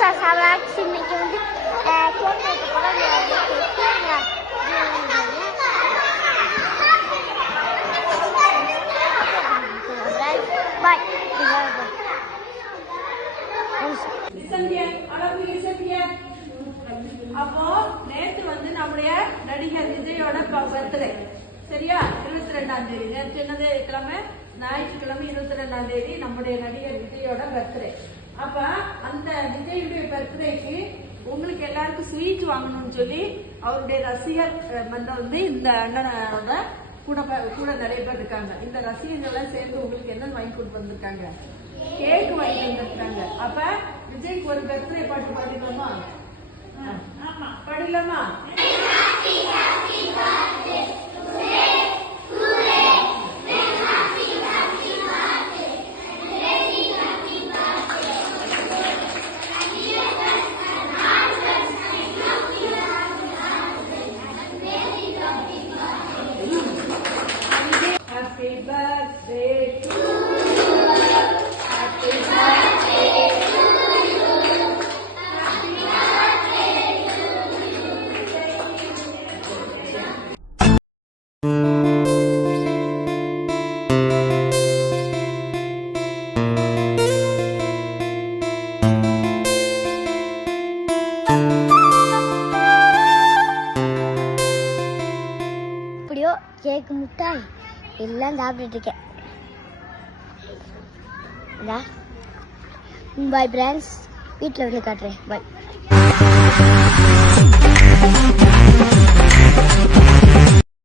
சாப்பிடாச்சு இன்னைக்கு வந்து பாய். அப்போ நேற்று வந்து நம்முடைய நடிகர் விஜயோட பர்த்டே சரியா, 22ஆம் தேதி. நேற்று என்னது கிழமை, ஞாயிற்றுக்கிழமை 22ஆம் தேதி நம்முடைய நடிகர் விஜயோட பர்த்டே. அப்ப அந்த விஜயுடைய பர்த்டேக்கு உங்களுக்கு எல்லாருக்கும் ஸ்வீட் வாங்கணும்னு சொல்லி அவருடைய ரசிகர் மன்றம் வந்து இந்த அண்ணனோட கூட நிறைய பேர் இருக்காங்க. இந்த ரசிகர்கள் எல்லாம் சேர்ந்து உங்களுக்கு என்ன வாங்கி கொண்டு வந்திருக்காங்க, கேக் வாங்கி வந்திருக்காங்க. அப்ப விஜய்க்கு ஒரு பர்த்டே பாட்டு பாடிடலாமா? பாடிடலாமா? Happy birthday to you. Happy birthday to you. Happy birthday to இப்படியோ கேக்கு முட்டாய் எல்லாம் சாப்பிட்டுட்டு இருக்கேன். பாய் ஃப்ரெண்ட்ஸ், வீட்டில் வந்து காட்டுறேன். பாய்.